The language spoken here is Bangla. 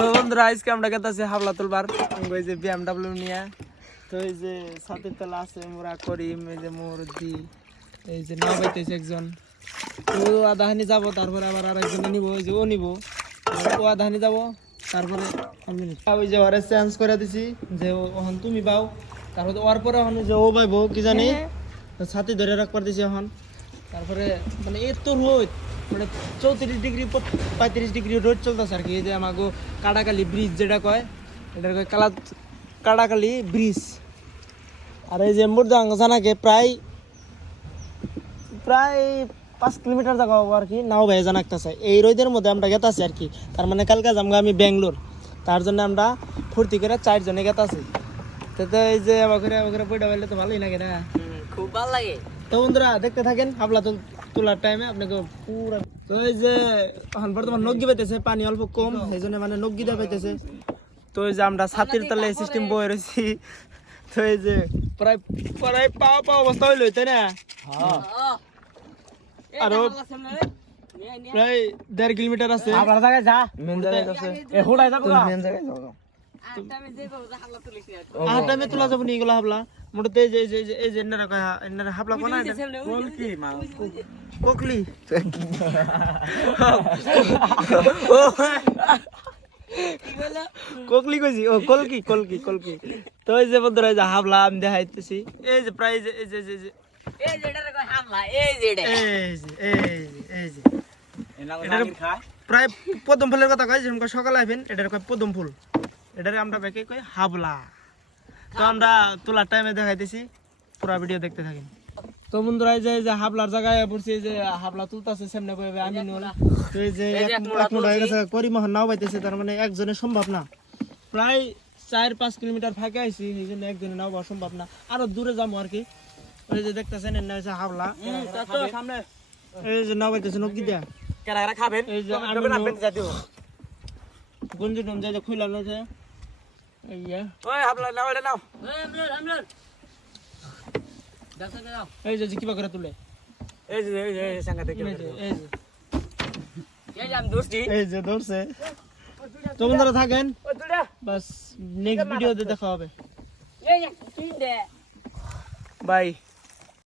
তো বন্ধুরা আজকে আমরা গেতাছি হাবলা তুলবার ওই যে BMW নিয়ে। তো এই যে ছাদের তলা আছে মোরা করিম, এই যে মুরদি, এই যে নাও বাইতেছে একজন। তো আধাহানি যাবো, তারপরে আবার আরেকজন নিবো, ওই যে ও নিবো, ও আধাহানি যাবো, তারপরে ওই যে ওরে চেঞ্জ করে দিছি যে ওখান তুমি বাও, তারপরে ওর পরে ওখানে যে ও বাইবো কি জানি ছাতি ধরে রাখবার দিছি এখন। তারপরে মানে এত রোদ, মানে 34 ডিগ্রি 35 ডিগ্রি রোদ চলতেছে আর কি। এই যে আমাকে কাটাকালি ব্রিজ যেটা কয়, এটা কয় কাটাকালি ব্রিজ। আর এই যে মুর্দাঙ্গ জানাকে প্রায় 5 কিলোমিটার জায়গা হবো আর কি, নাও ভাই জানাকতেছে। এই রোদের মধ্যে আমরা গেতাছি আর কি। তার মানে কালকে যাবো আমি ব্যাঙ্গালোর, তার জন্য আমরা ফুর্তি করে 4 জনে গেতাছি। তো এই যে আমাকে বইটা পাইলে তো ভালোই লাগে না, খুব ভালো লাগে। তো বন্ধুরা দেখতে থাকেন হাবলা তোলার টাইমে আপনাকে পুরো। তো এই যে এখন বর্তমান নগ্গি পাইতেছে, পানি অল্প কম, এই জন্য মানে নগ্গিটা পাইতেছে। তো এই যে আমরা ছাতির তলে সিস্টেম বয়ে রয়েছি। তো এই যে প্রায় পাওয়া অবস্থা হইলো, তাই না? আরো প্রায় 1.5 কিলোমিটার আছে। আটামে তোলা যাবো নি এগুলো হাবলা মোটাতে। এই যে হাবলা কোনা কোকলি কোকলি কইছি, ও কলকি কলকি কলকি। তো এই যে বন্ধুরা এই যে হাবলা আমি দেখাইতেছি, এই যে প্রায় এই যে প্রায় পদ্ম ফুলের কথা কয়, যেরকম সকালে আইবেন এটার কয় পদ্ম ফুল, এটারে আমরা ব্যাকে কই হাবলা। তো আমরা তোলার টাইমে দেখাইতেছি, পুরো ভিডিও দেখতে থাকেন। তো বন্ধুরা এই যে হাবলার জায়গায় পড়ছি, এই যে হাবলা তুলতাছে সামনে কইবে আমি নল। তো এই যে এক মুঠ হয়ে গেছে, করিমোহন নাও পাইতেছে, তার মানে একজনে সম্ভব না। প্রায় 4-5 কিলোমিটার ফাঁকে আইছি, এই জন্য একজনে নাও পাওয়া সম্ভব না, আরো দূরে যাবো আর কি। ওই যে দেখতেছেন এনে হচ্ছে হাবলা, এই যে নাও পাইতেছে নকি দেয়া খাবেন। এই যে গঞ্জি টম যাই খুইলাম আছে, এই যে কিবা করে তুলে, এই যে ধরছে। তো বন্ধুরা থাকেন, বাস নেক্সট ভিডিওতে দেখা হবে, বাই।